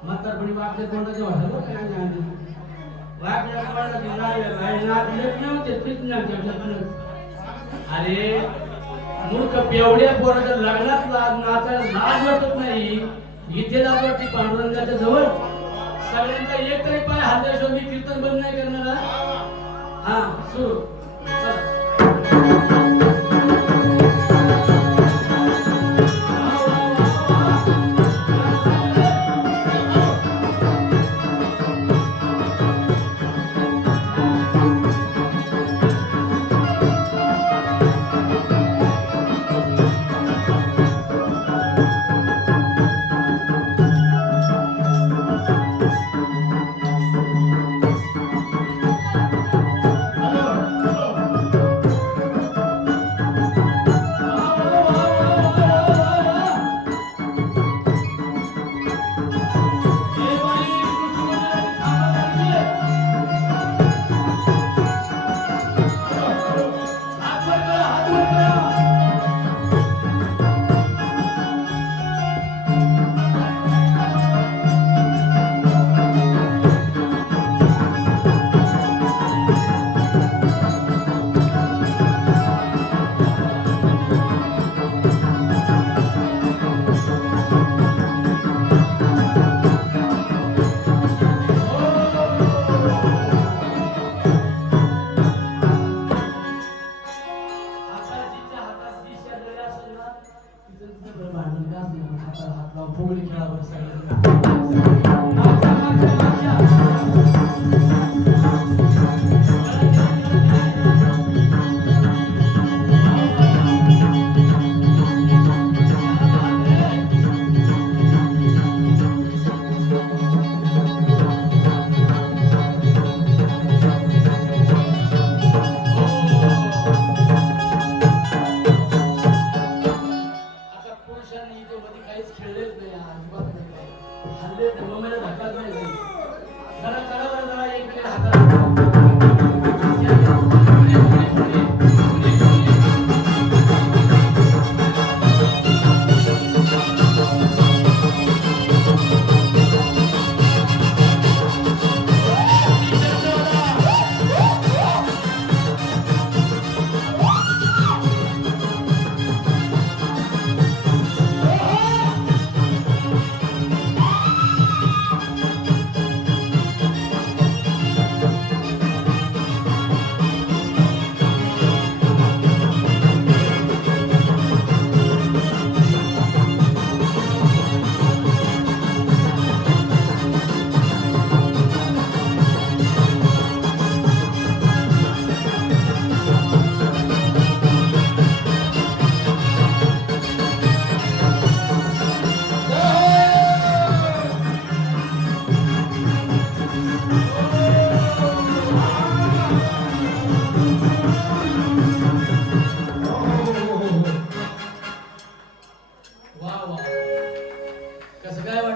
म्हातारपणी बापच्या तोंडाचे वाटलं काय नाही बापल्या तोंडाची नाक नव्हते फिरण्याच्या. अरे मूर्ख बेवड्या पोराच्या लग्नात नाचायला लाज वाटत नाही. इथे दाखवती पांडुरंगाच्या जवळ सगळ्यांचा एक तरी पाय हाताशिवाय मी कीर्तन बंद नाही करणार हा सुरू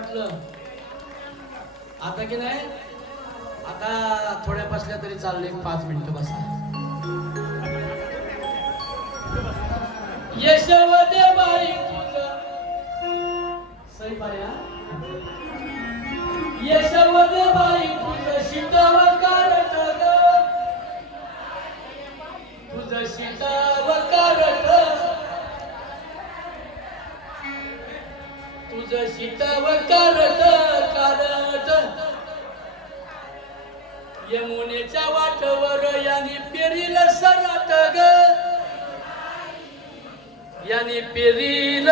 चला आता की नाही आता थोड्या बसल्या तरी चालले 5 मिनिटं बसा यशवदे बाई तुझं सही पाया यशवदे बाई तुझं शिटाव कारट ग तुझं शिटाव कारट तुझं शिटाव कारट कारट यमुनेच्या वाटवर यांनी पेरील सराट ग यांनी पेरील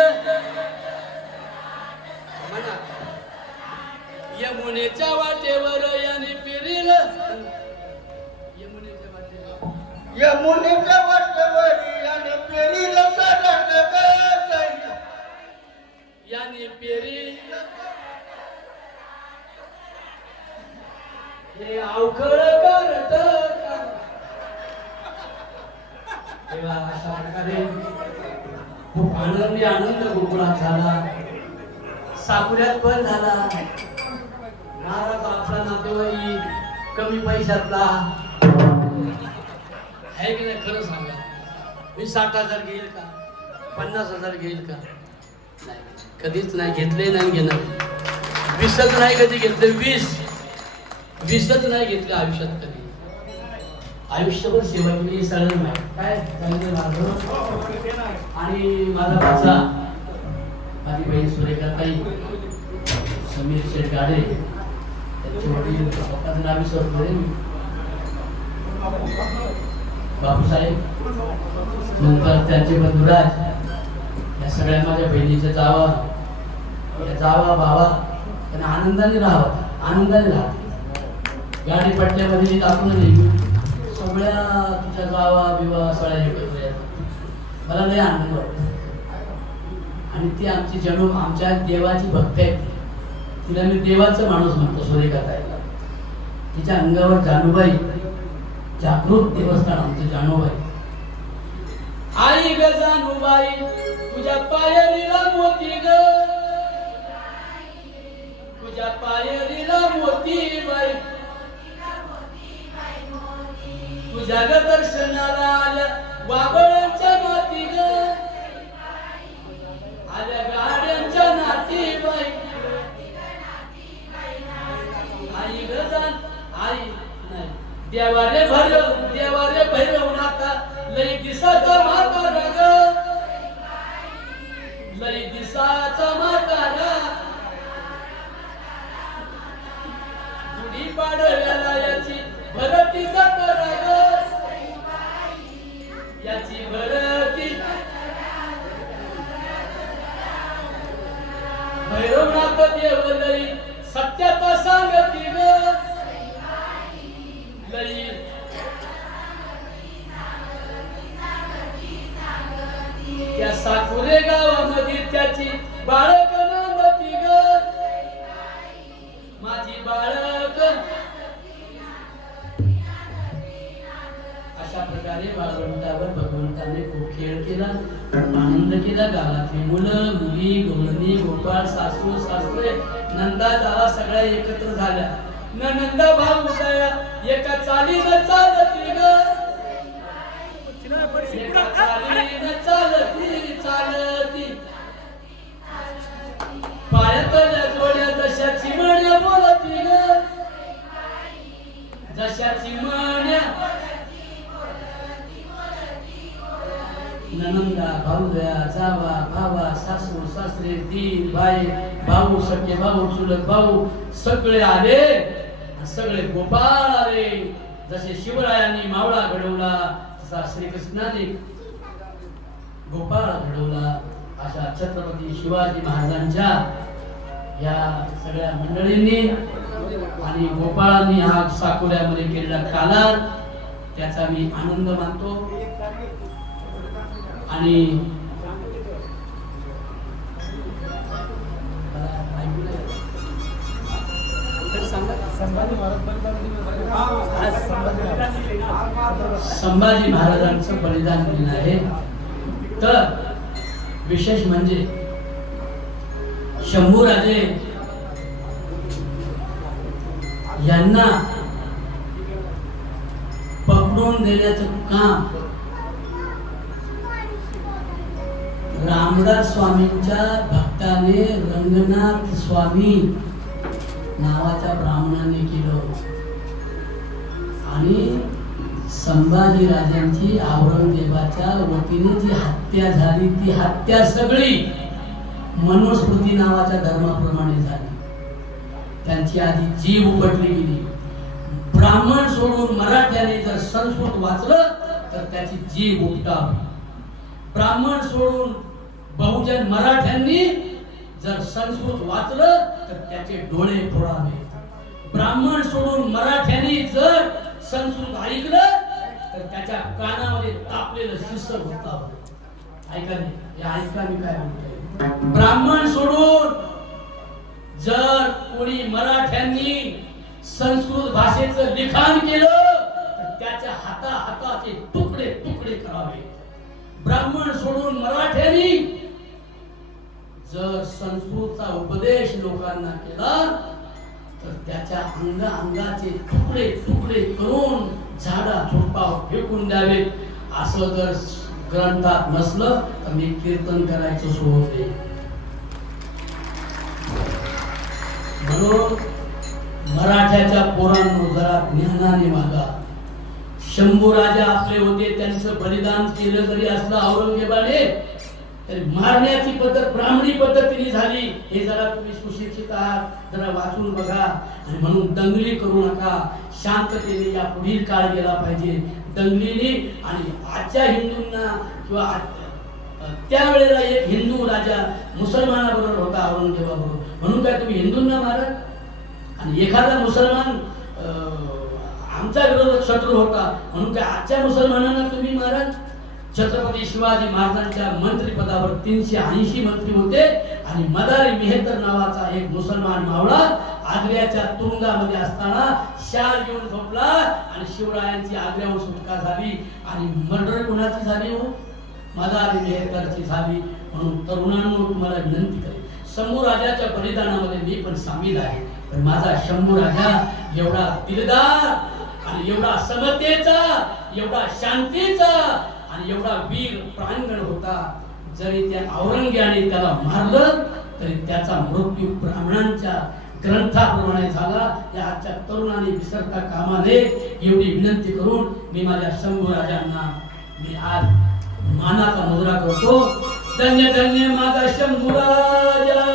म्हणा यमुनेच्या वाटेवर यांनी पेरील यमुनेच्या वाटेवर याने पेरील सराट ग यांनी पेरील हे अवघड करत तेव्हा अशा प्रकारे खूप आनंद गोकुळात झाला साकुऱ्यात पण झाला महाराज आपला नातेवाईक कमी पैशातला आहे की नाही खरं सांगा मी 60,000 घेईल का 50,000 घेईल का नाही कधीच नाही घेतले नाही घेणार 20च नाही कधी घेतले 20च नाही घेतले आयुष्यात कधी आयुष्यभर सेवा केली सगळ्यांना माहिती काय चांगलं माझं आणि माझा भाचा माझी बहीण सुरेखा ताई समीर शेठ गाडे त्यांचे वडील पप्पाचं नाव विसरतो रे मी. बापूसाहेब, नंतर त्यांचे बंधुराज, या सगळ्या माझ्या बहिणीच्या जावा, या जावा भावा त्यांना आनंदाने राहावं, आनंदाने राहते. गाडी पट्ट्यामध्ये दाखवून नेहमी सगळ्या तिच्या जावा बिवा सगळ्या एकत्र येतात. मला लय आनंद वाटतो. आणि ती आमची जणू आमच्या देवाची भक्त आहे. तिला मी देवाचा माणूस म्हणतो सुरेखा ताईला. तिच्या अंगावर जानूबाई, जागृत देवस्थान आमचं जानूबाई. आई ग जानूबाई तुझ्या पायरीला मोती ग, तुझ्या पायरीला मोती बाई, तुझ्या ग दर्शनाला आल्या वाबळ्यांच्या नाती ग, आल्या गाड्यांच्या नाती बाई. आई ग जान आई नाही देवारे भैरव नाथा लई दिसाचा म्हातारा ग, लई दिसाचा म्हातारा. गुढी पाडव्याला याची भरती जत्रा ग, याची भरती. भैरवनाथ देव लई सत्याचा सांगती ग, लई त्या साकुरे गावामध्ये त्याची बाळक नांदती ग, माझी बाळक. अशा प्रकारे बाळवंटावर भगवंताने खूप खेळ केला, आनंद केला. गावातली मुलं मुली गवळणी गोपाळ सासू सासरे नंदा जावा सगळ्या एकत्र झाल्या. नंदा भाऊ उदया एका चालीनं चालती ग, एका चालीनं चालती चालती. पायातल्या जोड्या जशा चिमण्या बोलती ग, जशा चिमण्या. ननंदा भाऊया जावा भावा सासू सासरे दीर बाई भाऊ सख्खे भाऊ चुलत भाऊ सगळे आले, सगळे गोपाळ आले. जसे शिवरायांनी मावळा घडवला तसा श्रीकृष्णाने गोपाळ घडवला. अशा छत्रपती शिवाजी महाराजांच्या या सगळ्या मंडळींनी आणि गोपाळांनी हा साकुऱ्यामध्ये केलेला कालार त्याचा मी आनंद मानतो. आणि संभाजी महाराजांचं बलिदान दिन आहे. तर विशेष म्हणजे शंभूराजे यांना पकडून देण्याचं काम रामदास स्वामींच्या भक्ताने रंगनाथ स्वामी नावाच्या ब्राह्मणाने केलं. आणि संभाजी राजांची औरंगजेबाच्या वतीने जी हत्या झाली ती हत्या सगळी मनुस्मृती नावाच्या धर्माप्रमाणे झाली. त्यांची आधी जीव उपटली गेली. ब्राह्मण सोडून मराठ्याने जर संस्कृत वाचलं तर त्याची जीव उपटावी. ब्राह्मण सोडून बहुजन मराठ्यांनी जर संस्कृत वाचलं तर त्याचे डोळे फोडावे. ब्राह्मण सोडून मराठ्यांनी जर संस्कृत ऐकलं तर त्याच्या कानामध्ये तापलेलं शिसं होतं. ऐका मी काय म्हणतोय. ब्राह्मण सोडून जर कोणी मराठ्यांनी संस्कृत भाषेचं लिखाण केलं तर त्याच्या हाताचे तुकडे तुकडे करावे. ब्राह्मण सोडून मराठ्यांनी जर संस्कृतचा उपदेश लोकांना केला तर त्याच्या अंगाचे तुकडे तुकडे करून झाडा झुडपावर फेकून द्यावे. असं जर ग्रंथात नसलं तर मी कीर्तन करायचं सोडते. म्हणून मराठ्याच्या पोरांनो जरा ज्ञानाने वागा. शंभू राजा आपले होते, त्यांचं बलिदान केलं जरी असलं औरंगजेबाने तरी मारण्याची पद्धत ब्राह्मणी पद्धतीने झाली. हे जरा तुम्ही सुशिक्षित आहात, जरा वाचून बघा. आणि म्हणून दंगली करू नका, शांततेने या पुढील काळ गेला पाहिजे. दंगलीने आणि आजच्या हिंदूंना किंवा त्यावेळेला एक हिंदू राजा मुसलमानाबरोबर होता, औरंगजेबाबरोबर. म्हणून काय तुम्ही हिंदूंना मारत? आणि एखादा मुसलमान आमचा विरोधक शत्रू होता म्हणून काय आजच्या मुसलमानांना तुम्ही मारत? छत्रपती शिवाजी महाराजांच्या मंत्रिपदावर 380 मंत्री होते आणि मदारी मेहतर नावाचा एक मुसलमान मावळा आग्र्याच्या तुरुंगामध्ये असताना शाल घेऊन झोपला आणि शिवरायांची आग्र्याहून सुटका झाली. आणि मर्डर कोणाची झाली हो? मदारी मेहतरची झाली. म्हणून तरुणांनो तुम्हाला विनंती करेन, शंभू राजाच्या बलिदानामध्ये मी पण सामील आहे. पण माझा शंभू राजा एवढा दिलदार आणि एवढा समतेचा, एवढा शांतीचा आणि एवढा वीर प्रांगण होता. जरी त्या औरंग्याने त्याला मारलं तरी त्याचा मृत्यू ब्राह्मणांच्या ग्रंथाप्रमाणे झाला. या आजच्या तरुणांनी विसरता कामा नये एवढी विनंती करून मी माझ्या शंभू राजांना मी आज मानाचा मुजरा करतो. धन्य धन्य माझा शंभू राजा.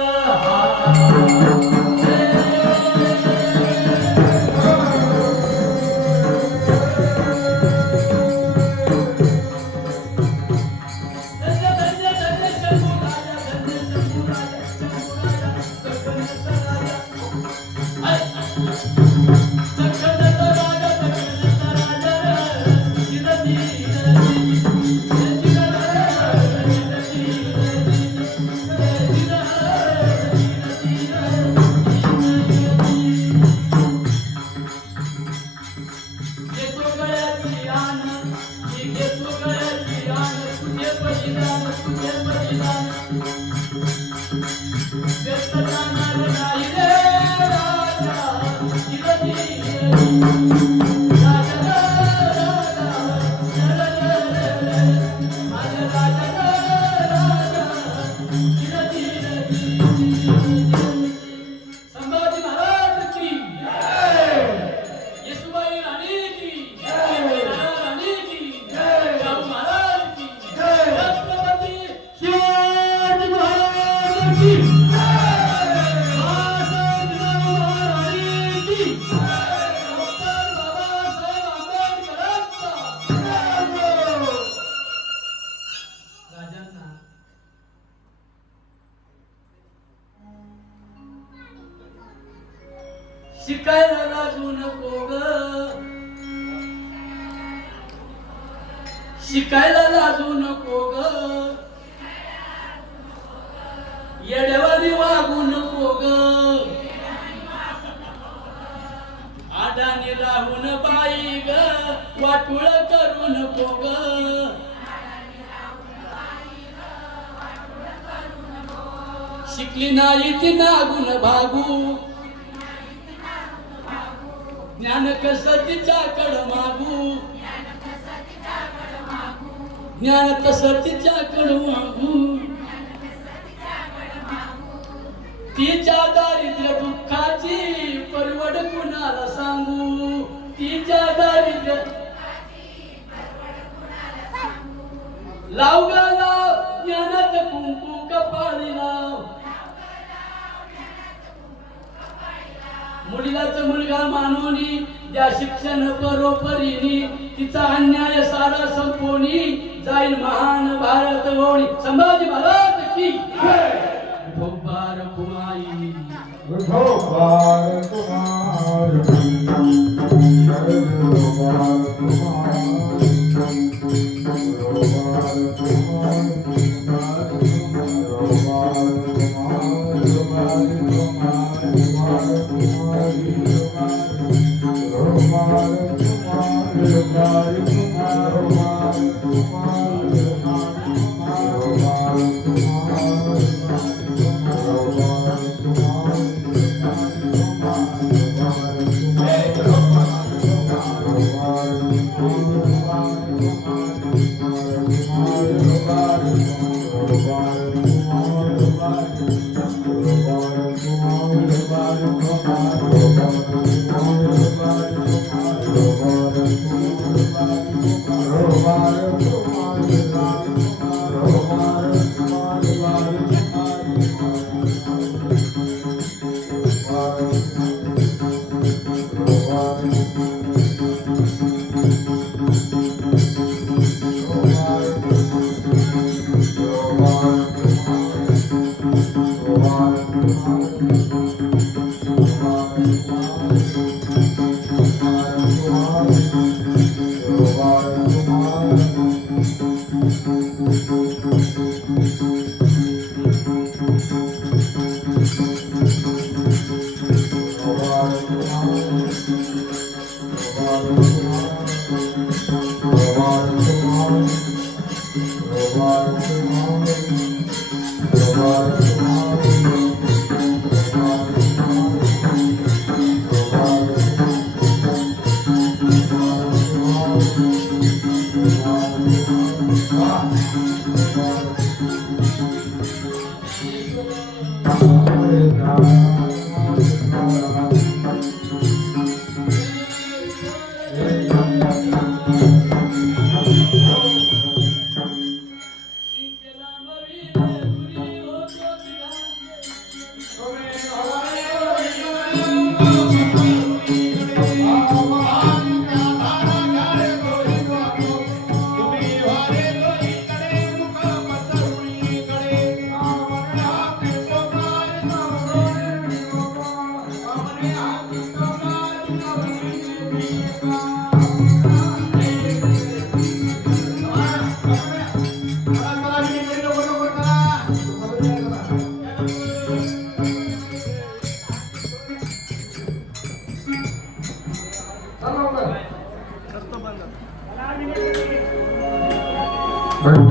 शिकायला लाजू नको ग, शिकायला लाजू नको ग, येड्यावानी वागू नको ग, आडाने राहून बाई ग, वाटुळ करू नको ग, शिकली नाही ती नागून भागू, ज्ञान कसं तिच्याकडं मागू, ज्ञान कसं तिच्याकडं मागू, तिच्या दारिद्र्य दुःखाची परवड कुणाला सांगू, तिच्या दारिद्र्य लाव ग लाव ज्ञानाचं कुंकू कपाळी लाव, मुलीलाच मुलगा मानवनी द्या शिक्षण बरोबरीनी, तिचा अन्याय सारा संपवणी जाईल महान भारत ओळी. संभाजी महाराज की विठोबार कुमाई, विठोबार कुमार, विठोबार तुम्हारे